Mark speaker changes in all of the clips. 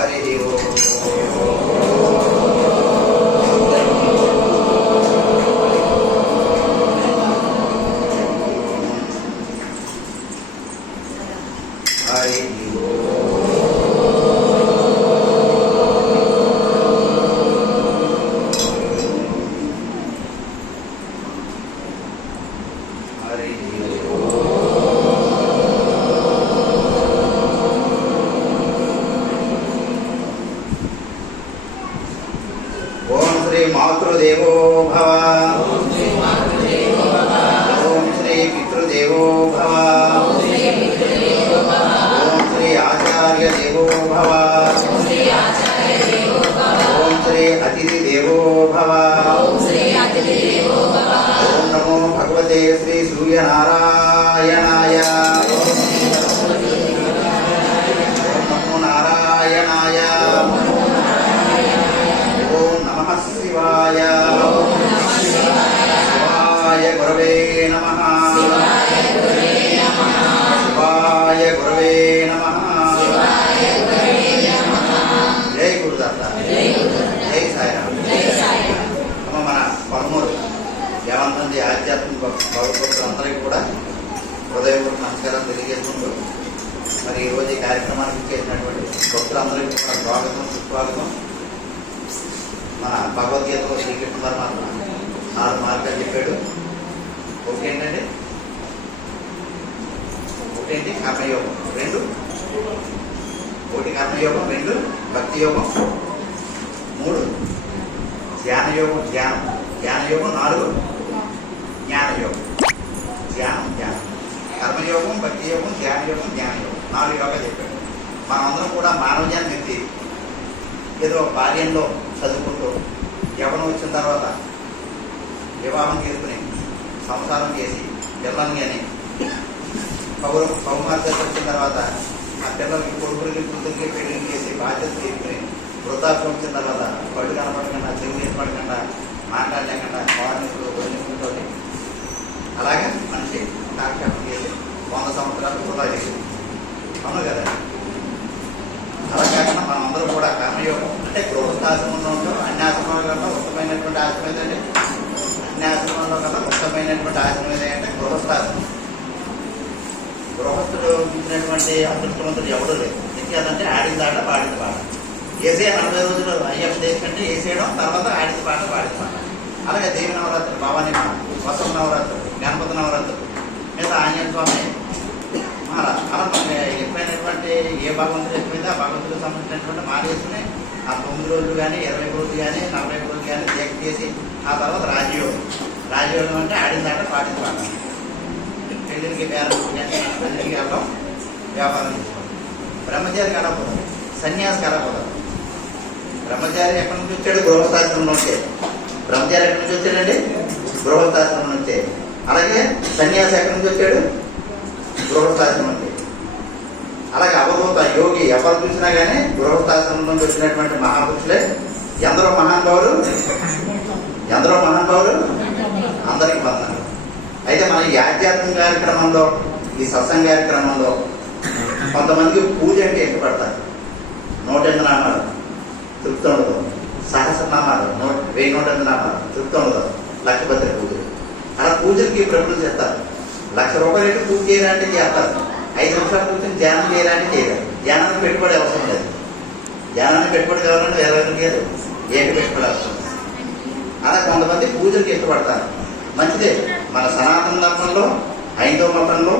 Speaker 1: ハレリオ మరి ఈరోజు ఈ కార్యక్రమానికి చేసినటువంటి భక్తులందరికీ కూడా స్వాగతం సుస్వాగతం మన భగవద్గీతలో శ్రీకృష్ణ పరమాత్మ ఆరు మార్గాలు చెప్పాడు ఒకటి ఒకటేంటి కర్మయోగం రెండు ఒకటి కర్మయోగం రెండు భక్తి యోగం మూడు ధ్యానయోగం ధ్యానం ధ్యానయోగం నాలుగు జ్ఞానయోగం ధ్యానం ధ్యానం కర్మయోగం భక్తి యోగం ధ్యానయోగం జ్ఞానయోగం నాలుగు యోగా చెప్పాడు మనందరం కూడా మానవజాతి ఎత్తి ఏదో బాల్యంలో చదువుకుంటూ యవనం వచ్చిన తర్వాత వివాహం చేసుకుని సంసారం చేసి పిల్లల్ని అని పౌర పౌమార్గం వచ్చిన తర్వాత ఆ పిల్లలకి కొడుకులకి కూతురికి పెళ్లి చేసి బాధ్యత చేసుకుని వృద్ధాప్యం వచ్చిన తర్వాత కళ్ళు కనపడకుండా చెవులు ఏర్పడకుండా మాట్లాడలేకుండా పౌరాణికులు వదిలికుంటూ అలాగే మనిషి కార్యక్రమం చేసి వంద సంవత్సరాలు వృధా చేసింది అవును కదా అలా కాకుండా మనం అందరూ కూడా కర్మయోగం అంటే గృహస్థ ఆశ్రమంలో ఉంటాం అన్ని ఆశ్రమాల కన్నా ఉత్తమైనటువంటి ఆశ్రమం ఏదండి అన్ని ఆశ్రమంలో కన్నా ఉత్తమైనటువంటి ఆశ్రమం ఏదంటే గృహస్థ ఆశ్రమం గృహస్థుడు ఉంచినటువంటి అదృష్టవంతుడు ఎవడూ లేదు ఎందుకంటే ఆడిన ఆట పాడిన పాట వేసే నలభై రోజులు అయ్యప్ప చేసుకుంటే వేసేయడం తర్వాత ఆడిన పాట పాడిన పాట అలాగే దేవి నవరాత్రులు భవానీ వసంత నవరాత్రులు గణపతి నవరాత్రులు లేదా ఆంజనేయ స్వామి ఎప్పుడైనటువంటి ఏ భగవంతుడు ఎప్పుడైతే ఆ భగవంతుడు సంబంధించినటువంటి మారేసుకుని ఆ తొమ్మిది రోజులు కానీ ఇరవై రోజులు కానీ నలభై రోజులు కానీ చెక్ చేసి ఆ తర్వాత రాజయోగం రాజయోగం అంటే ఆడిన దాంట్లో పాటించాలి పెళ్ళికి పెళ్ళికి వెళ్ళడం వ్యాపారం చేసుకోవడం బ్రహ్మచారి కలపకూడదు సన్యాసి కలపకూడదు బ్రహ్మచారి ఎక్కడి నుంచి వచ్చాడు గృహస్థాశ్రమం నుంచే బ్రహ్మచారి ఎక్కడి నుంచి వచ్చాడండి గృహస్థాశ్రమం నుంచే అలాగే సన్యాసి ఎక్కడి నుంచి వచ్చాడు గృహస్థాశ్రమం అండి అలాగే అవధూత యోగి ఎవరు చూసినా కానీ గృహస్థాశ్రమం నుంచి వచ్చినటువంటి మహాపురుషులే ఎందరో మహానుభావులు ఎందరో మహానుభావులు అందరికీ వందనాలు అయితే మన ఈ ఆధ్యాత్మిక కార్యక్రమంలో ఈ సత్సంగ కార్యక్రమంలో కొంతమందికి పూజ అంటే ఇష్టపడతారు నూట ఎనిమిది నామాలు తృప్తి ఉండదు సహస్రనామాలు నూట వెయ్యి నూట ఎనిమిది నామాలు తృప్తి ఉండదు లక్షపత్రి పూజలు అలా పూజలకి ప్రిఫరెన్స్ చేస్తారు లక్ష రూపాయలు పెట్టి పూర్తి చేయాలంటే చేస్తారు ఐదు నిమిషాలు కూర్చొని ధ్యానం చేయాలంటే చేయరు ధ్యానానికి పెట్టుబడి అవసరం లేదు ధ్యానానికి పెట్టుబడి కావాలంటే వేరే లేదు ఏంటి పెట్టుబడి అవసరం అలా కొంతమంది పూజలకు ఇష్టపడతారు మంచిదే మన సనాతన ధర్మంలో హైందవ మతంలో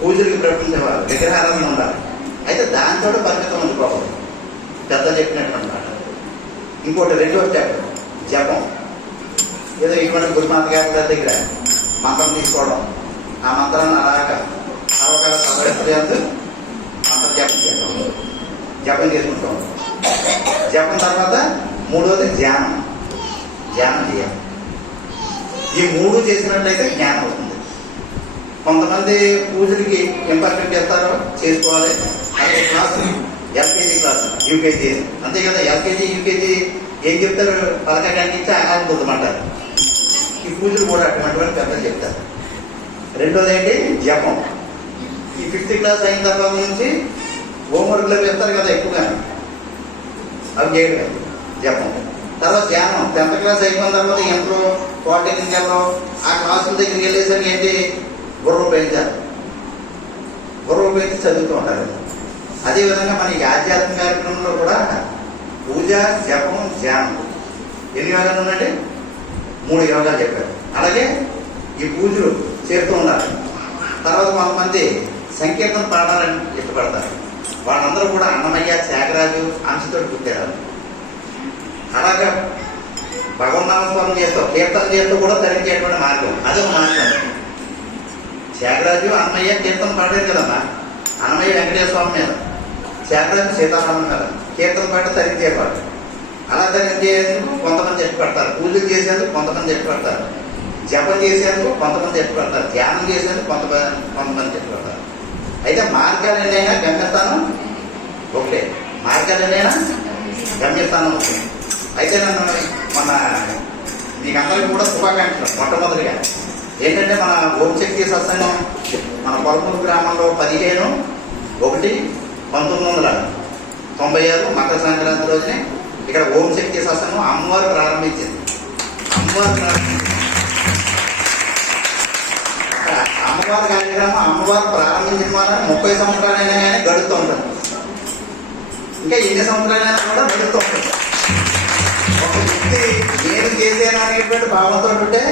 Speaker 1: పూజలకు ప్రకటించేవారు విగ్రహాలను ఉండాలి అయితే దాంతో పరిమితం ప్రభుత్వం పెద్ద చెప్పినట్టు అనమాట ఇంకోటి రెండో స్టెప్ జపం ఏదో ఇటువంటి గురుమాత గారి దగ్గర మతం తీసుకోవడం ఆ మంత్రాన్ని అలాగ సర్వకాల సర్వయందు మంత్ర జపం చేద్దాం జపం చేసుకుంటాం జపం తర్వాత మూడోది ధ్యానం ధ్యానం చేయాలి ఈ మూడు చేసినట్లయితే జ్ఞానం అవుతుంది కొంతమంది పూజలకి ఇంపార్టెంట్ చెప్తారో చేసుకోవాలి అదే క్లాస్ ఎల్కేజీ క్లాస్ యూకేజీ అంతే కదా ఎల్కేజీ యూకేజీ ఏం చెప్తారు పథకానికి ఆనందం ఈ పూజలు కూడా అటువంటి వాళ్ళు పెద్దలు చెప్తారు రెండోది ఏంటి జపం ఈ ఫిఫ్త్ క్లాస్ అయిన తర్వాత నుంచి హోంవర్క్లో చెప్తారు కదా ఎక్కువగా అవి చేయడం జపం తర్వాత ధ్యానం టెన్త్ క్లాస్ అయిపోయిన తర్వాత ఎంతో పాలిటెక్నికల్లో ఆ క్లాసుల దగ్గరికి వెళ్ళేసరికి ఏంటి బుర్ర పెంచారు బుర్ర పెంచి చదువుతూ ఉంటారు అదేవిధంగా మనకి ఆధ్యాత్మిక కార్యక్రమంలో కూడా పూజ జపం ధ్యానం ఎన్ని యోగాలు ఉన్నాయండి మూడు యోగాలు చెప్పారు అలాగే ఈ పూజలు చేరుతూ ఉండాలి తర్వాత కొంతమంది సంకీర్తన పాడాలని ఇష్టపడతారు వాళ్ళందరూ కూడా అన్నమయ్య త్యాగరాజు అంశతో పుట్టారు అలాగే స్వామి చేస్తాం కీర్తన చేస్తూ కూడా తరించేటువంటి మార్గం అదొక మార్గం త్యాగరాజు అన్నమయ్య కీర్తన పాడారు కదమ్మా అన్నమయ్య వెంకటేశ్వర స్వామి మీద త్యాగరాజు సీతారామం మీద కీర్తన పాట తరించేవాడు అలా తరించేందుకు కొంతమంది ఇష్టపడతారు పూజలు చేసేందుకు కొంతమంది ఇష్టపడతారు జపం చేసేందుకు కొంతమంది చెప్పుకుంటారు ధ్యానం చేసేందుకు కొంత కొంతమంది చెప్పుకుంటారు అయితే మార్గాలు ఎన్నైనా గమ్యస్థానం ఒకటే మార్గాలు ఎన్నైనా గమ్యస్థానం ఒకటే అయితే నన్ను మన మీకు అందరికీ కూడా శుభాకాంక్షలు మొట్టమొదటిగా ఏంటంటే మన ఓంశక్తి సత్సంగం మన పొలమూరు గ్రామంలో పదిహేను ఒకటి పంతొమ్మిది వందల తొంభై ఆరు మకర సంక్రాంతి రోజునే ఇక్కడ ఓం శక్తి సత్సంగం అమ్మవారు ప్రారంభించింది అమ్మవారు ప్రారంభించింది అమ్మవారి కార్యక్రమం అమ్మవారు ప్రారంభించిన మనం ముప్పై సంవత్సరాలైనా కానీ గడుపుతూ ఉంటారు ఇంకా ఎన్ని సంవత్సరాలైనా కూడా గడుపుతూ ఉంటారు ఒక వ్యక్తి నేను చేసేనా అనేటువంటి భావంతో ఉంటే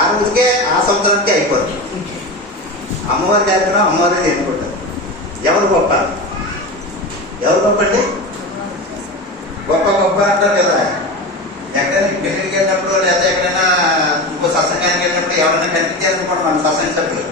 Speaker 1: ఆ రోజుకే ఆ సంవత్సరానికి అయిపోతుంది అమ్మవారి కార్యక్రమం అమ్మవారే చేసుకుంటారు ఎవరు గొప్ప ఎవరు గొప్ప అండి గొప్ప గొప్ప అంటారు కదా ఎక్కడైనా ఢిల్లీకి వెళ్ళినప్పుడు లేదా ఎక్కడైనా ఇంకో సత్సంగానికి వెళ్ళినప్పుడు ఎవరైనా కనిపించాలనుకోండి మన సత్సంగ సభ్యులు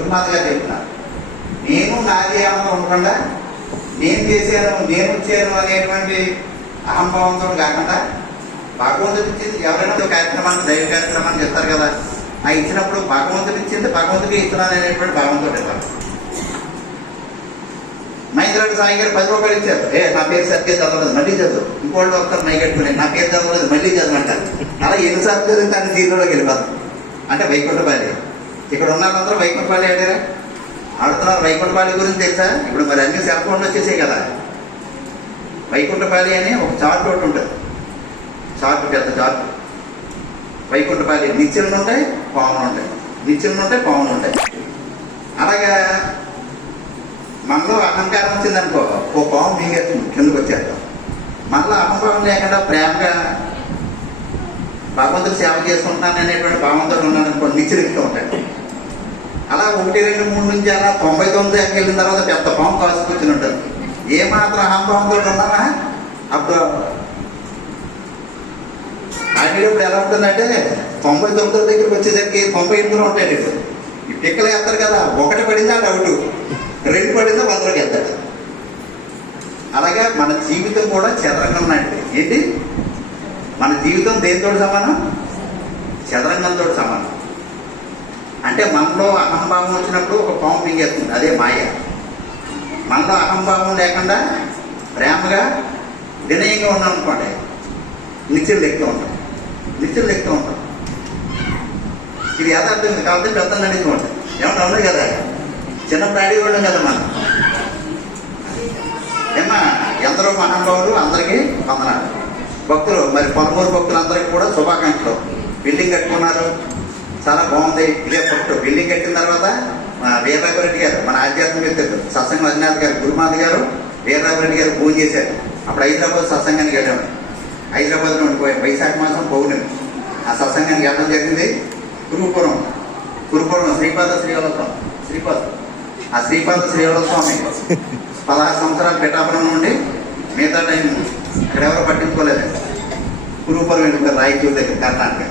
Speaker 1: గురునాథ గారు చెప్తున్నారు నేను నాది అహంతో ఉండకుండా నేను చేశాను నేను వచ్చాను అనేటువంటి అహంభావంతో కాకుండా భగవంతుడు ఇచ్చింది ఎవరైనా కార్యక్రమం దైవ కార్యక్రమాన్ని చేస్తారు కదా నాకు ఇచ్చినప్పుడు భగవంతుడు ఇచ్చింది భగవంతుడికి ఇస్తున్నాను అనేటువంటి భగవంతుడు ఇస్తాను మహేంద్రాడు సాయి గారు పది రూపాయలు ఇచ్చారు ఏ నా పేరు సరిగ్గా చదవలేదు మళ్ళీ చదువు ఇంకోళ్ళు వస్తారు మై కట్టుకునే నా పేరు చదవలేదు మళ్ళీ చదవంటారు అలా ఎన్నిసార్లు చదివితే తన జీవితంలోకి వెళ్ళిపోతాం అంటే వైకుంఠ ఇక్కడ ఉన్న వాళ్ళందరూ వైకుంఠపాలి ఆడారా ఆడుతున్నారు వైకుంఠపాలి గురించి తెలుసా ఇప్పుడు మరి అన్ని సెల్ ఫోన్లు వచ్చేసాయి కదా వైకుంఠపాలి అని ఒక చార్ట్ ఒకటి ఉంటుంది చార్ట్ పెద్ద చార్ట్ వైకుంఠపాలి నిచ్చెలు ఉంటాయి పాములు ఉంటాయి నిచ్చెలు ఉంటాయి పాములు ఉంటాయి అలాగా మనలో అహంకారం వచ్చిందనుకో ఓ పాము మింగేస్తుంది కిందకు వచ్చేస్తాం మనలో అహంకారం లేకుండా ప్రేమగా భగవంతుడు సేవ చేసుకుంటున్నాను అనేటువంటి భావంతో ఉన్నాను అనుకోండి నిచ్చిరిస్తూ ఉంటాడు అలా ఒకటి రెండు మూడు నుంచి అలా తొంభై తొమ్మిది దాకా వెళ్ళిన తర్వాత పెద్ద పాము కాసుకొచ్చిన ఉంటారు ఏమాత్రం హాంభావంతో ఉన్నారా అప్పుడు ఇప్పుడు ఎలా ఉంటుందంటే తొంభై తొమ్మిదో దగ్గరికి వచ్చేసరికి తొంభై ఎనిమిదిలో ఉంటాడు ఇప్పుడు ఈ వేస్తారు కదా ఒకటి పడిందా డౌట్ రెండు పడిందా బదులకు వెళ్తాడు అలాగే మన జీవితం కూడా చదరంగం లాంటిది ఏంటి మన జీవితం దేనితోటి సమానం చదరంగంతో సమానం అంటే మనలో అహంభావం వచ్చినప్పుడు ఒక పాము పింగేస్తుంది అదే మాయ మనలో అహంభావం లేకుండా ప్రేమగా వినయంగా ఉన్నాం అనుకోండి నిత్యం ఎక్కువ ఉంటాం నిత్యం ఎక్కువ ఉంటాం ఇది యథార్థం కాబట్టి పెద్దలు అడుగుతుంది ఏమన్నా ఉండదు కదా ప్రాణి కూడా కదా మనం ఏమా ఎందరో మహానుభావులు అందరికీ వందనాలు భక్తులు మరి పదమూరు భక్తులందరికీ కూడా శుభాకాంక్షలు బిల్డింగ్ కట్టుకున్నారు చాలా బాగుంది ఇదే ఫస్ట్ బిల్డింగ్ కట్టిన తర్వాత రెడ్డి గారు మన ఆధ్యాత్మిక వ్యక్తులు సత్సంగం అధినాథ్ గారు గురుమాధ గారు వీర్రాఘరెడ్డి గారు ఫోన్ చేశారు అప్పుడు హైదరాబాద్ సత్సంగానికి వెళ్ళాము హైదరాబాద్లో ఉండిపోయాం వైశాఖ మాసం పౌర్ణమి ఆ సత్సంగానికి వెళ్ళడం జరిగింది గురుపురం గురుపురం శ్రీపాద శ్రీవల్లస్వామి శ్రీపాద ఆ శ్రీపాద శ్రీవలస్వామి పదహారు సంవత్సరాలు పిఠాపురం నుండి మిగతా టైం ఇక్కడ ఎవరు పట్టించుకోలేదు గురుపురం వెళ్ళిపోయారు రాయచూరు దగ్గర కర్ణాటక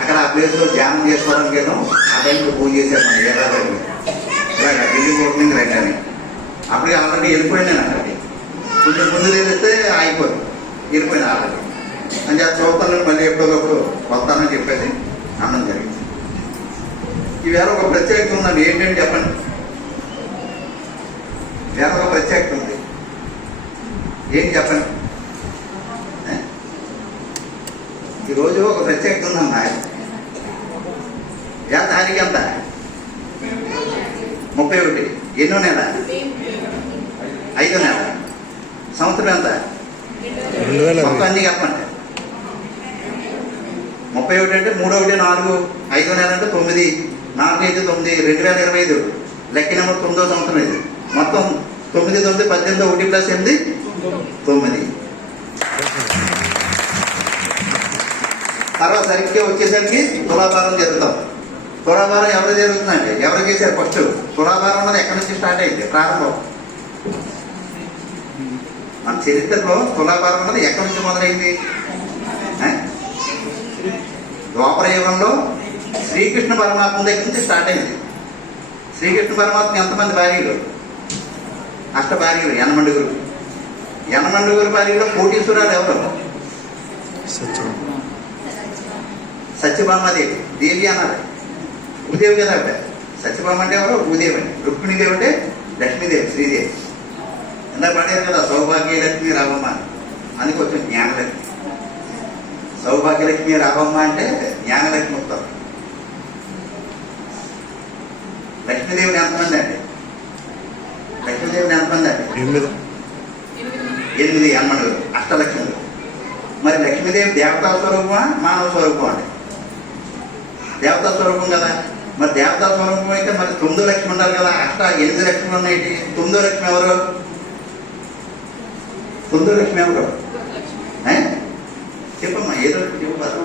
Speaker 1: అక్కడ ఆ లో ధ్యానం చేసుకోవడానికి వెళ్ళాం ఆ టైంలో పూజ చేశాను మన ఎర్రగడ్డ ఢిల్లీ బోర్డు నుంచి రండి అప్పటికి ఆల్రెడీ వెళ్ళిపోయాను నేను అక్కడికి కొంచెం ముందు తెలిస్తే అయిపోయింది వెళ్ళిపోయిన ఆల్రెడీ అని చెప్పి చదువుతాను మళ్ళీ ఎప్పటికప్పుడు వస్తానని చెప్పేసి అన్నం జరిగింది ఈవేళ ఒక ప్రత్యేకత ఉందండి ఏంటంటే చెప్పండి వేరే ఒక ప్రత్యేకత ఉంది ఏం చెప్పండి ఈరోజు ఒక ప్రత్యేకత ఉందన్నా ఎంత హరికి ఎంత ముప్పై ఒకటి ఎన్నో నెల ఐదో నెల సంవత్సరం ఎంత మొత్తం అన్ని చెప్పండి ముప్పై ఒకటి అంటే మూడో ఒకటి నాలుగు ఐదో నెల అంటే తొమ్మిది నాలుగు ఐదు తొమ్మిది రెండు వేల ఇరవై ఐదు లెక్క నెంబర్ తొమ్మిదో సంవత్సరం ఇది మొత్తం తొమ్మిది తొమ్మిది పద్దెనిమిది ఒకటి ప్లస్ ఎనిమిది తొమ్మిది తర్వాత సరిగ్గా వచ్చేసరికి తులాభారం జరుగుతాం తులాభారం ఎవరు జరుగుతుందండి ఎవరు చేశారు ఫస్ట్ తులాభారం ఉన్నది ఎక్కడి నుంచి స్టార్ట్ అయింది ప్రారంభం మన చరిత్రలో తులాభారం ఉన్నది ఎక్కడి నుంచి మొదలైంది ద్వాపరయుగంలో శ్రీకృష్ణ పరమాత్మ దగ్గర నుంచి స్టార్ట్ అయింది శ్రీకృష్ణ పరమాత్మ ఎంతమంది భార్యలు అష్ట భార్యలు యనమండుగురు యనమండుగురు భార్యలో కోటీశ్వరాలు ఎవరు సత్యభామాదేవి దేవి అన్నారు భూదేవి కదా అక్కడ సత్యభామ అంటే ఎవరో భూదేవి అండి రుక్మిణిదేవి అంటే లక్ష్మీదేవి శ్రీదేవి ఇందాక పడేది కదా సౌభాగ్యలక్ష్మి రామమ్మ అని కొంచెం జ్ఞానలక్ష్మి సౌభాగ్యలక్ష్మి రామమ్మ అంటే జ్ఞానలక్ష్మి వస్తారు లక్ష్మీదేవిని ఎంతమంది అండి లక్ష్మీదేవిని ఎంతమంది అండి ఎనిమిది అమ్మలు అష్టలక్ష్మి మరి లక్ష్మీదేవి దేవతా స్వరూపమా మానవ స్వరూపం అండి దేవతా స్వరూపం కదా మరి దేవతా స్వరూపం అయితే మరి తొమ్మిదో లక్ష్మి ఉండాలి కదా అట్లా ఎనిమిది లక్ష్మి ఉన్నాయి తొమ్మిదో లక్ష్మి ఎవరు తొమ్మిదో లక్ష్మి ఎవరు చెప్పమ్మా ఏదో చెప్పారు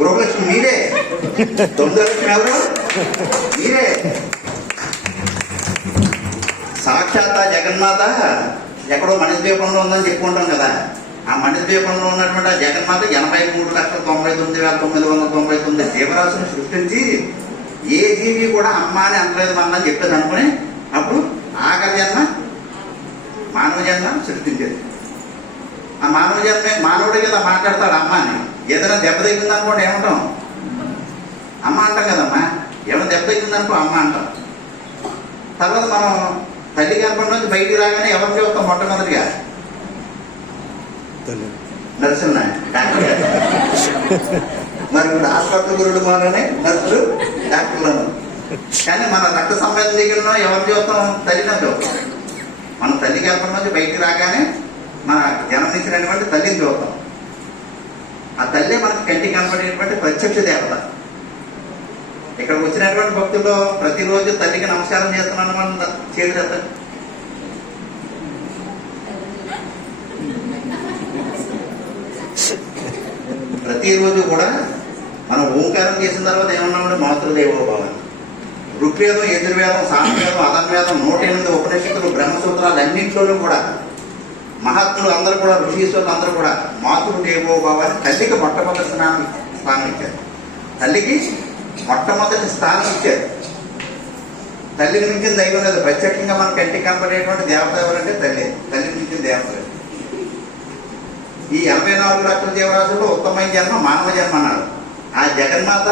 Speaker 1: గృహలక్ష్మి మీరే తొమ్మిదో లక్ష్మి ఎవరు మీరే సాక్షాత్ జగన్మాత ఎక్కడో మనిషి దీపంలో ఉందని చెప్పుకుంటాం కదా ఆ ద్వీపంలో ఉన్నటువంటి ఆ జగన్మాత ఎనభై మూడు లక్షల తొంభై తొమ్మిది వేల తొమ్మిది వందల తొంభై తొమ్మిది జీవరాశిని సృష్టించి ఏ జీవి కూడా అమ్మ అని అనలేదు మన అని చెప్పేది అనుకుని అప్పుడు ఆఖరి జన్మ మానవ జన్మ సృష్టించేది ఆ మానవ జన్మే మానవుడు కదా మాట్లాడతాడు అమ్మ అని ఏదైనా దెబ్బ తగ్గింది అనుకోండి ఏమంటాం అమ్మ అంటాం కదమ్మా ఏమైనా దెబ్బ తగ్గింది అనుకో అమ్మ అంటాం తర్వాత మనం తల్లి గర్భం నుంచి బయటికి రాగానే ఎవరిని చూస్తాం మొట్టమొదటిగా చెప్తాను మరి ఇప్పుడు హాస్పిటల్ గురుడు మననే నర్సులు డాక్టర్లను కానీ మన రక్త సంబంధికులను ఎవరు చూస్తాం తల్లిదండ్రులు చూస్తాం మన తల్లి గర్భం నుంచి బయటికి రాగానే మన జన్మనిచ్చినటువంటి తల్లిని చూస్తాం ఆ తల్లి మనకు కంటికి కనపడేటువంటి ప్రత్యక్ష దేవత ఇక్కడికి వచ్చినటువంటి భక్తుల్లో ప్రతిరోజు తల్లికి నమస్కారం చేస్తున్నాను మనం చేతులు ప్రతిరోజు కూడా మనం ఓంకారం చేసిన తర్వాత ఏమన్నామంటే మాతృదేవో భవ ఋగ్వేదం యజుర్వేదం సామవేదం అధర్వేదం నూట ఎనిమిది ఉపనిషత్తులు బ్రహ్మసూత్రాలు అన్నింటిలోనూ కూడా మహాత్ములు అందరూ కూడా ఋషీశ్వరులు అందరూ కూడా మాతృదేవో భవ తల్లికి మొట్టమొదటి స్నానం స్థానం ఇచ్చారు తల్లికి మొట్టమొదటి స్థానం ఇచ్చారు తల్లి నుంచి దైవం లేదు ప్రత్యక్షంగా మన కంటికి కనపడేటువంటి దేవత ఎవరంటే తల్లి తల్లి నుంచి దేవతలు ఈ ఎనభై నాలుగు లక్షల జీవరాశుల్లో ఉత్తమైన జన్మ మానవ జన్మ అన్నాడు ఆ జగన్మాత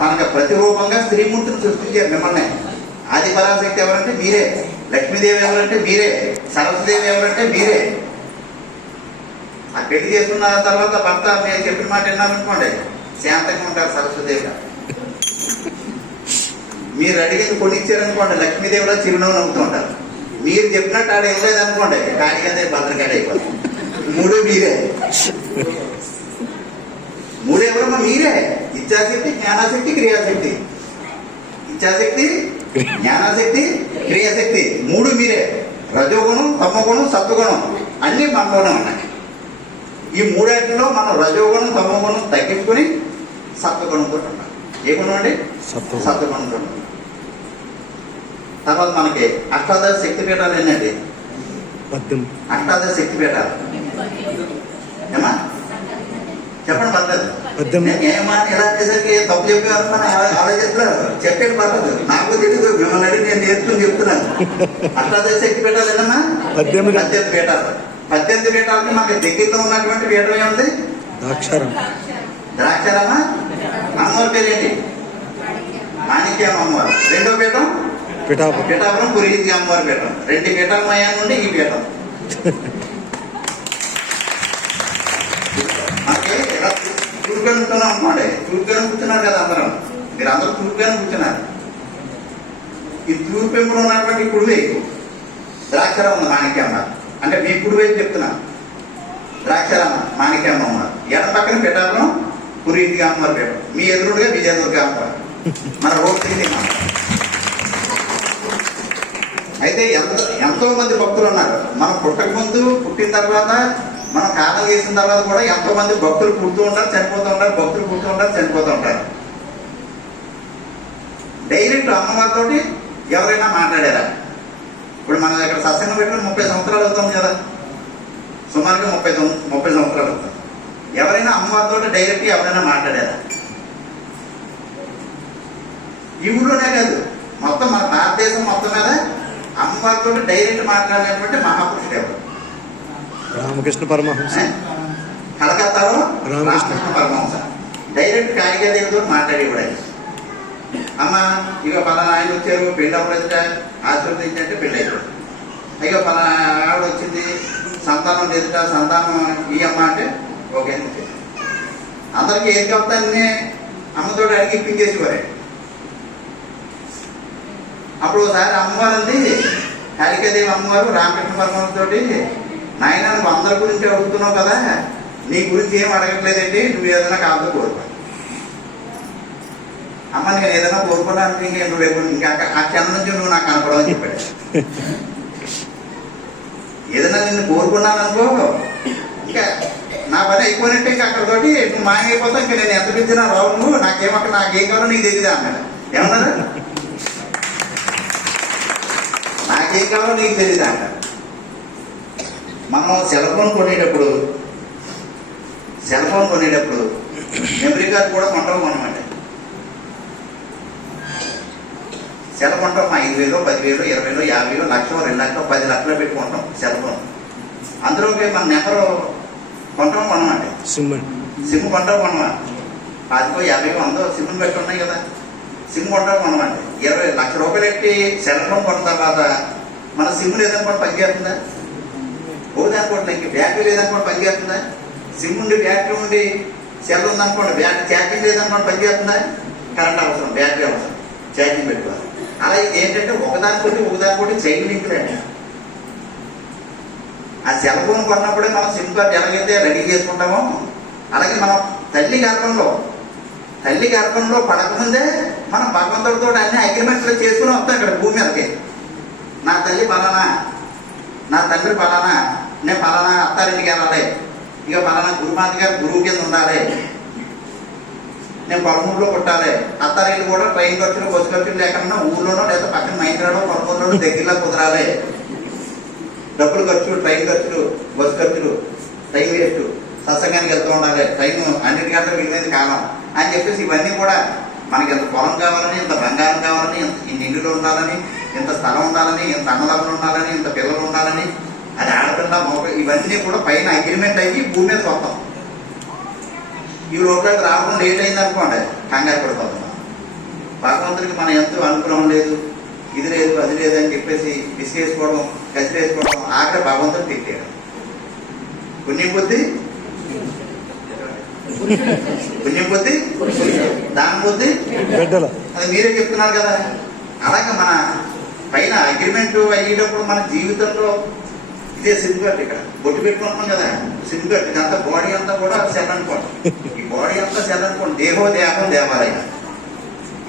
Speaker 1: తనకు ప్రతిరూపంగా స్త్రీమూర్తిని సృష్టించారు మిమ్మల్ని ఆది పరాశక్తి ఎవరంటే మీరే లక్ష్మీదేవి ఎవరంటే మీరే సరస్వదేవి ఎవరంటే మీరే ఆ పెళ్లి చేసుకున్న తర్వాత భర్త నేను చెప్పిన మాట విన్నారనుకోండి శాంతంగా ఉంటారు సరస్వదేవి మీరు అడిగింది కొనిచ్చారనుకోండి లక్ష్మీదేవిలో చిరునవ్వు నవ్వుతూ ఉంటారు మీరు చెప్పినట్టు ఆడ ఇవ్వలేదనుకోండి కాడిగా భద్రకాడ అయిపోతుంది మూడే మీరే మూడే బ్రహ్మ మీరే ఇచ్చాశక్తి జ్ఞానాశక్తి క్రియాశక్తి ఇచ్చాశక్తి జ్ఞానాశక్తి క్రియాశక్తి మూడు మీరే రజోగుణం తమగుణం సత్వగుణం అన్నీ మనలోనే ఉన్నాయి ఈ మూడేళ్లలో మనం రజోగుణం తమగుణం తగ్గించుకుని సత్వగుణం కూడా ఉన్నాం ఏ గుణం అండి సత్వగుణం కూడా తర్వాత మనకి అష్టాదశ శక్తి పీఠాలు ఏంటండి అష్టాదశ శక్తి పీఠాలు ఏమా చెప్పండి పర్లేదు ఏమని ఇలా చేసరికి తప్పు చెప్పి అనుకున్నాను అలా చెప్పేది పర్లేదు నాకు తెలియదు మిమ్మల్ని అడిగి నేను నేర్చుకుని చెప్తున్నాను అట్లా శక్తి పీఠాలేనమ్మా పద్దెనిమిది పద్దెనిమిది పీఠాలు పద్దెనిమిది పీఠాలకి మాకు దగ్గరలో ఉన్నటువంటి పీఠం ఏముంది ద్రాక్షారం ద్రాక్షారామా అమ్మవారి పేరేంటి మాణిక్యం అమ్మవారు రెండో పీఠం పిఠాపురం పిఠాపురం పురిగింది అమ్మవారి పీఠం రెండు పీఠాలు మయా నుండి ఈ పీఠం చెప్తున్నాం అనుకోండి తూర్పుగానే కూర్చున్నారు కదా అందరం మీరు అందరూ తూర్పుగానే కూర్చున్నారు ఈ ఎప్పుడు ఉన్నటువంటి కుడివైపు ద్రాక్షరామ మాణిక్యమ్మ అంటే మీ కుడివైపు చెప్తున్నా ద్రాక్షరామ మాణిక్యమ్మ ఉన్నారు ఎడ పక్కన పెట్టాలను పురీతిగా అమ్మవారు పేరు మీ ఎదురుడుగా విజయదుర్గ అమ్మవారు మన రోడ్ అయితే ఎంత ఎంతో మంది భక్తులు ఉన్నారు మనం పుట్టకముందు పుట్టిన తర్వాత మనం కాలం చేసిన తర్వాత కూడా ఎంతో మంది భక్తులు పుడుతూ ఉంటారు చనిపోతూ ఉంటారు భక్తులు పుడుతూ ఉంటారు చనిపోతూ ఉంటారు డైరెక్ట్ అమ్మవారితో ఎవరైనా మాట్లాడారా ఇప్పుడు మనం ఇక్కడ సత్సంగం పెట్టుకుని ముప్పై సంవత్సరాలు అవుతుంది కదా సుమారుగా ముప్పై ముప్పై సంవత్సరాలు అవుతాం ఎవరైనా అమ్మవారితో డైరెక్ట్ ఎవరైనా మాట్లాడారా ఈ ఊళ్ళోనే కాదు మొత్తం మన భారతదేశం మొత్తం మీద అమ్మవారితో డైరెక్ట్ మాట్లాడినటువంటి మహాపురుషుడు ఎవరు రామకృష్ణ పరమహంస కలకత్తాలో రామకృష్ణ పరమహంస డైరెక్ట్ కాళికా దేవుడితో మాట్లాడేవాడు అమ్మ ఇక పలానా ఆయన వచ్చారు పెళ్ళి అవ్వలేదుట ఆశీర్వదించంటే పెళ్ళి అయిపోయింది ఇక పలానా ఆవిడ వచ్చింది సంతానం లేదుట సంతానం ఈ అమ్మ అంటే ఓకే అని అందరికి ఏం చెప్తా అమ్మతో అడిగి ఇప్పించేసి ఇప్పించేసేవారు అప్పుడు ఒకసారి అమ్మవారు ఉంది కాళికాదేవి అమ్మవారు రామకృష్ణ పరమతోటి నాయన అందరి గురించి అడుగుతున్నావు కదా నీ గురించి ఏం అడగట్లేదండి నువ్వు ఏదైనా కాదు కోరుకో అమ్మ నేను ఏదైనా కోరుకున్నాను ఇంకా నువ్వు ఇంకా ఆ క్షణం నుంచి నువ్వు నాకు కనపడవని చెప్పాడు ఏదైనా నిన్ను కోరుకున్నాను అనుకో ఇంకా నా పని అయిపోయినట్టే ఇంకా అక్కడతోటి నువ్వు మాయమైపోతా ఇంకా నేను ఎంత పిలిచినా రావు నువ్వు నాకేమక్క నాకేం కావాలో నీకు తెలియదా అన్నాడు ఏమన్నా నాకేం కావాలో నీకు తెలియదా అంటారు మనం సెల్ ఫోన్ కొనేటప్పుడు సెల్ ఫోన్ కొనేటప్పుడు మెమరీ కార్డు కూడా కొంటాం అనమాట సెల్ కొంటాం మా ఐదు వేలు పదివేలు యాభై వేలు లక్ష రెండు లక్షలు పది లక్షలు పెట్టుకుంటాం సెల్ ఫోన్ అందులో మన నెంబర్ కొంటాం కొనమాట సిమ్ సిమ్ కొంటాం కొనమాట పాతికో యాభై వందో సిమ్లు ఉన్నాయి కదా సిమ్ కొంటాం కొనమాట ఇరవై లక్ష రూపాయలు పెట్టి సెల్ ఫోన్ కొన్న తర్వాత మన సిమ్ లేదని కూడా పనిచేస్తుందా పోదనుకోండి ఇంక బ్యాటరీ లేదనుకోండి పనిచేస్తుందా సిమ్ ఉండి బ్యాటరీ ఉండి సెల్ ఉందనుకోండి బ్యాటరీ ఛార్జింగ్ లేదనుకోండి పనిచేస్తుందా కరెంట్ అవసరం బ్యాటరీ అవసరం ఛార్జింగ్ పెట్టుకోవాలి అలా ఏంటంటే ఒకదానికోటి ఒకదానికొకటి చైన్ లింకులు ఆ సెల్ ఫోన్ కొన్నప్పుడే మనం సిమ్ కార్డు ఎలాగైతే రెడీ చేసుకుంటామో అలాగే మనం తల్లి గర్భంలో తల్లి గర్భంలో పడకముందే మనం భగవంతుడితో అన్ని అగ్రిమెంట్లు చేసుకుని వస్తాం ఇక్కడ భూమి అలాగే నా తల్లి పలానా నా తండ్రి పలానా నేను ఫలానా అత్తారింటికి వెళ్ళాలి ఇక ఫలానా గురుమాత గారు గురువు కింద ఉండాలి నేను కొలమూరులో కొట్టాలి అత్తారింటి కూడా ట్రైన్ ఖర్చులు బస్సు ఖర్చులు లేకుండా ఊర్లోనో లేదా పక్కన మహేంద్రలో కొలమూరులోనో దగ్గరలో కుదరాలి డబ్బులు ఖర్చులు ట్రైన్ ఖర్చులు బస్సు ఖర్చులు టైం వేస్ట్ సత్సంగానికి వెళ్తూ ఉండాలి టైం అన్నిటి గంటలు విలువైన కాలం అని చెప్పేసి ఇవన్నీ కూడా మనకి ఎంత పొలం కావాలని ఇంత బంగారం కావాలని ఎంత ఇన్ని ఇండ్లు ఉండాలని ఇంత స్థలం ఉండాలని ఇంత అన్నదమ్ములు ఉండాలని ఇంత పిల్లలు ఉండాలని అది ఆడపిల్ల మొక్క ఇవన్నీ కూడా పైన అగ్రిమెంట్ అయ్యి భూమి మీద కొత్తం ఈ లోపల రాకుండా అయింది అనుకోండి కంగారు పడిపోతాం భగవంతుడికి మన ఎంతో అనుగ్రహం లేదు ఇది లేదు అది లేదు అని చెప్పేసి విసిగేసుకోవడం కసిరేసుకోవడం ఆఖరి భగవంతుడు తిట్టాడు పుణ్యం కొద్ది పుణ్యం కొద్ది దాని కొద్ది అది మీరే చెప్తున్నారు కదా అలాగే మన పైన అగ్రిమెంట్ అయ్యేటప్పుడు మన జీవితంలో ఇదే సింపు గడ్డ ఇక్కడ బొట్టు పెట్టుకుంటాం కదా సింపు గడ్డ ఇదంతా బాడీ అంతా కూడా సెల్ అనుకోండి ఈ బాడీ అంతా సెల్ అనుకోండి దేహో దేహం దేవాలయం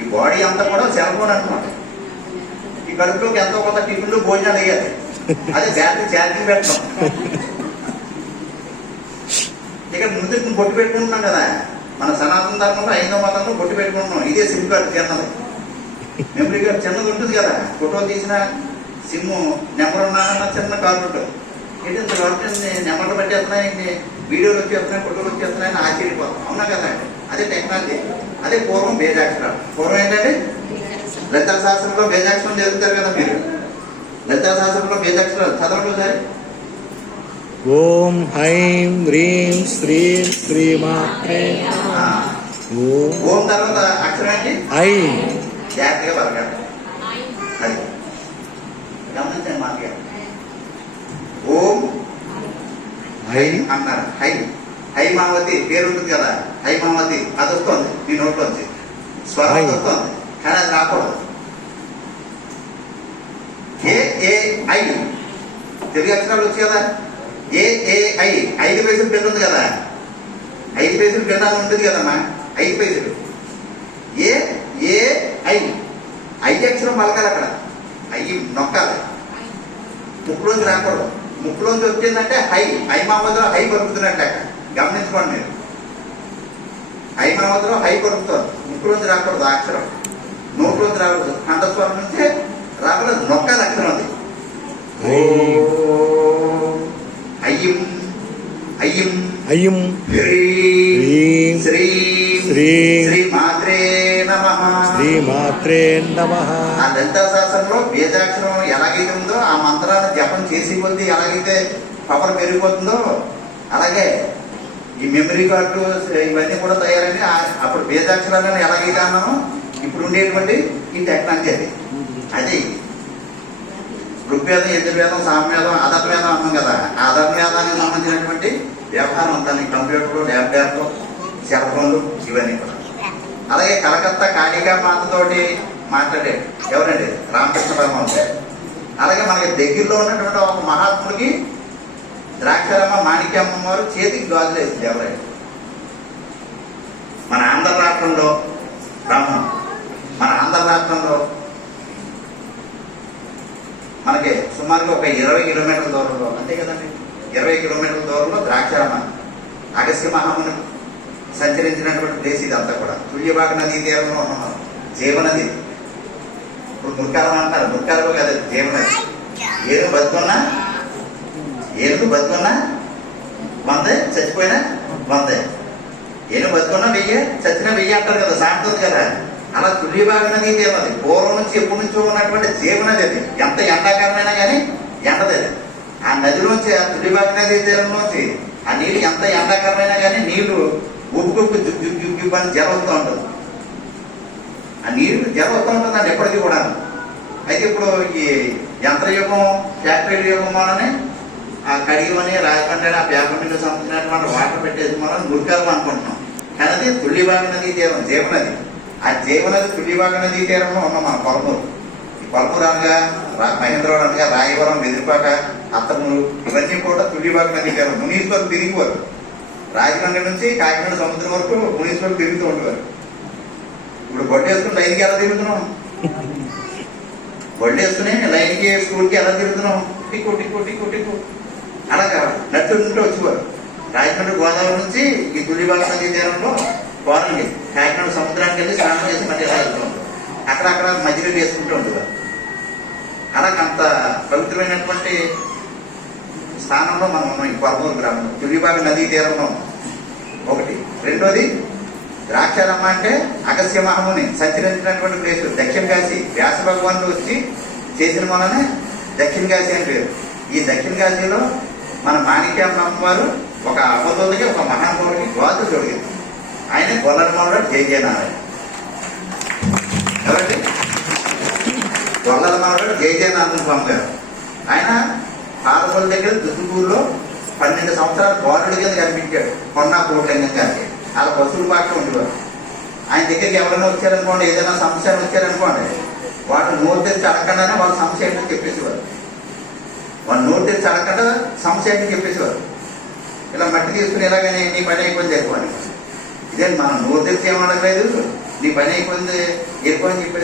Speaker 1: ఈ బాడీ అంతా కూడా సెల్ ఫోన్ అనుకోండి ఈ కడుపులోకి ఎంతో కొంత టిఫిన్లు భోజనాలు వేయాలి అదే బ్యాటరీ ఛార్జింగ్ పెట్టడం ఇక్కడ ముందు బొట్టు పెట్టుకుంటున్నాం కదా మన సనాతన ధర్మంలో ఐదో మతంలో బొట్టు పెట్టుకుంటున్నాం ఇదే సిమ్ కార్డు చిన్నది మెమరీ కార్డు చిన్నది ఉంటుంది కదా ఫోటో తీసిన సిమ్ నెంబర్ ఉన్నా చిన్న కార్డు ఉంటుంది ఏంటి ఇంతవరకు నెంబర్లు పట్టేస్తున్నాయండి వీడియోలు వచ్చేస్తున్నాయి ఫోటోలు వచ్చేస్తున్నాయని ఆశ్చర్యపోతాం అవునా కదా అదే టెక్నాలజీ అదే పూర్వం బేజాక్షరాలు పూర్వం ఏంటంటే లలితా శాస్త్రంలో బేజాక్షరం చదువుతారు కదా మీరు లలితా శాస్త్రంలో బేజాక్షరాలు చదవండి సరే ఓం హైం హ్రీం శ్రీ శ్రీమాత్రే ఓం తర్వాత అక్షరం ఏంటి ఐ జాగ్రత్తగా పలకండి హై అన్నారు హై హైమావతి పేరు ఉంటుంది కదా హైమావతి అది వస్తుంది నోట్లో వచ్చి స్వరం వస్తుంది కానీ అది రాకూడదు ఏఐ తెలుగు అక్షరాలు వచ్చి కదా ఏఐ ఐదు పైసలు పెన్ ఉంది కదా ఐదు పైసలు పెన్ అని ఉంటుంది కదమ్మా ఐదు పైసలు ఏ ఏ ఐ అక్షరం పలకాలి అక్కడ అయ్యి నొక్కాలి ముక్కులోంచి రాకూడదు ముక్కులోంచి వచ్చిందంటే హై హైమావతిలో హై పలుకుతున్నట్ట గమనించుకోండి మీరు హైమావతిలో హై పలుకుతుంది ముక్కులోంచి రాకూడదు అక్షరం నోట్లోంచి రాకూడదు కంఠస్వరం నుంచి రాకూడదు నొక్క అక్షరం అది అయ్యం అయ్యం అయ్యం శ్రీ శ్రీ శ్రీ శ్రీమాత్రే నమ ఆ బీజాక్షరం ఎలాగైతే ఉందో ఆ మంత్రాన్ని జపం చేసి కొద్దీ ఎలాగైతే పవర్ పెరిగిపోతుందో అలాగే ఈ మెమరీ కార్డు ఇవన్నీ కూడా తయారని అప్పుడు బీజాక్షరాలను ఎలాగైతే అన్నామో ఇప్పుడు ఉండేటువంటి ఈ టెక్నాలజీ అది అది ఋగ్వేదం యజుర్వేదం సామ్వేదం అధర్వేదం అన్నాం కదా ఆ అధర్వేదానికి సంబంధించినటువంటి వ్యవహారం ఉంటుంది కంప్యూటర్లు ల్యాప్టాప్లు సెల్ ఫోన్లు ఇవన్నీ కూడా అలాగే కలకత్తా కాళికా మాతతోటి మాట్లాడాడు ఎవరండి రామకృష్ణ పరమహంస అలాగే మనకి దగ్గరలో ఉన్నటువంటి ఒక మహాత్ముడికి ద్రాక్షరమ్మ మాణిక్యమ్మ వారు చేతికి గాజులు వేసింది ఎవరైనా మన ఆంధ్ర రాష్ట్రంలో బ్రహ్మ మన ఆంధ్ర రాష్ట్రంలో మనకి సుమారుగా ఒక ఇరవై కిలోమీటర్ల దూరంలో అంతే కదండి ఇరవై కిలోమీటర్ల దూరంలో ద్రాక్షరమ్మ అగస్య మహాముని సంచరించినటువంటి ప్లేస్ ఇదంతా కూడా తుల్యబాగ నది తీరంలో ఉన్న జీవనది ఇప్పుడు మురికాలం అంటారు మురికాలం కదా జీవనది ఏను బతుకున్నా ఏను బతుకున్నా వందే చచ్చిపోయినా వందే ఏను బతుకున్నా వెయ్యి చచ్చిన వెయ్యి అంటారు కదా సాగుతుంది కదా అలా తుల్యభాగ నది తీరం పూర్వం నుంచి ఎప్పటి నుంచో ఉన్నటువంటి జీవనది అది ఎంత ఎండాకాలమైనా కానీ ఎండది అది ఆ నదిలోంచి ఆ తుల్యభాగ నది తీరంలోంచి ఆ నీళ్ళు ఎంత ఎండాకరమైనా కానీ నీళ్లు ఉప్పుకొప్పు గిబ్బని అని అవుతూ ఉంటుంది ఆ నీరు జర అవుతూ ఉంటుందండి ఎప్పటికీ కూడా అయితే ఇప్పుడు ఈ యంత్రయుగం ఫ్యాక్టరీ యుగం వలనే ఆ కడిగమని రాయకుండా ఆ పేపర్ మీద సంబంధించినటువంటి వాటర్ పెట్టేసి మనం మురికాలం అనుకుంటున్నాం కానీ అది తుల్లిబాగ నది తీరం జీవనది ఆ జీవనది తుల్లిబాగ నది తీరంలో ఉన్నాం మన పొలమూరు ఈ పొలమూరు అనగా మహేంద్రవరం అనగా రాయవరం ఎదురుపాక అత్తమూరు ఇవన్నీ కూడా తుల్లిబాగ నది తీరం మునీశ్వరం తిరిగిపోరు రాజమండ్రి నుంచి కాకినాడ సముద్రం వరకు మున్సిపల్ తిరుగుతూ ఉండేవారు ఇప్పుడు బొడ్డేసుకుని వేసుకుని లైన్కి ఎలా తిరుగుతున్నాం బొడ్డేసుకుని లైన్కి స్కూల్కి ఎలా తిరుగుతున్నాం టిక్కు టిక్కు టిక్కు టిక్కు అలాగా నడుచుకుంటూ వచ్చేవారు రాజమండ్రి గోదావరి నుంచి ఈ దుల్లిబాల నది తీరంలో కోరంగి కాకినాడ సముద్రానికి వెళ్ళి స్నానం చేసి మళ్ళీ ఎలా వెళ్తూ అక్కడక్కడ మధ్యలో వేసుకుంటూ ఉండేవారు అలాగంత పవిత్రమైనటువంటి స్థానంలో మనం ఉన్నాం ఈ కొరమూరు గ్రామం తులిబావి నదీ తీరంలో ఒకటి రెండోది ద్రాక్షారమ్మ అంటే అగస్య మహముని సంచరించినటువంటి ప్లేస్ దక్షిణ కాశీ వ్యాస భగవానుడు వచ్చి చేసిన వలన దక్షిణ కాశీ అని పేరు ఈ దక్షిణ కాశీలో మన మాణిక్యం అమ్మవారు ఒక అబద్ధుడికి ఒక మహానుభావుడికి గోత జరిగింది ఆయన గొల్లరమౌడు జయజయ నారాయణ ఎవరండి గొల్లరమౌడు జయజయ నారాయణ స్వామి గారు ఆయన ఆరుమూల దగ్గర దుద్దుగూరులో పన్నెండు సంవత్సరాలు బారుడి కింద కనిపించాడు కొన్నా కోటంగం గారికి వాళ్ళ వసూలు పాటలు ఉండేవారు ఆయన దగ్గరికి ఎవరైనా వచ్చారనుకోండి ఏదైనా సమస్య వచ్చారనుకోండి వాటిని నోటీస్ అడగకుండానే వాళ్ళ సమస్య ఏంటో చెప్పేసేవారు వాళ్ళు నోటీస్ అడగకుండా సమస్య ఏంటో చెప్పేసేవారు ఇలా మట్టి తీసుకుని ఎలాగనే నీ పని అయిపోయింది ఎక్కువ ఇదే మనం నోటీస్ ఏమడగలేదు నీ పని అయిపోయింది ఎక్కువ అని చెప్పేసి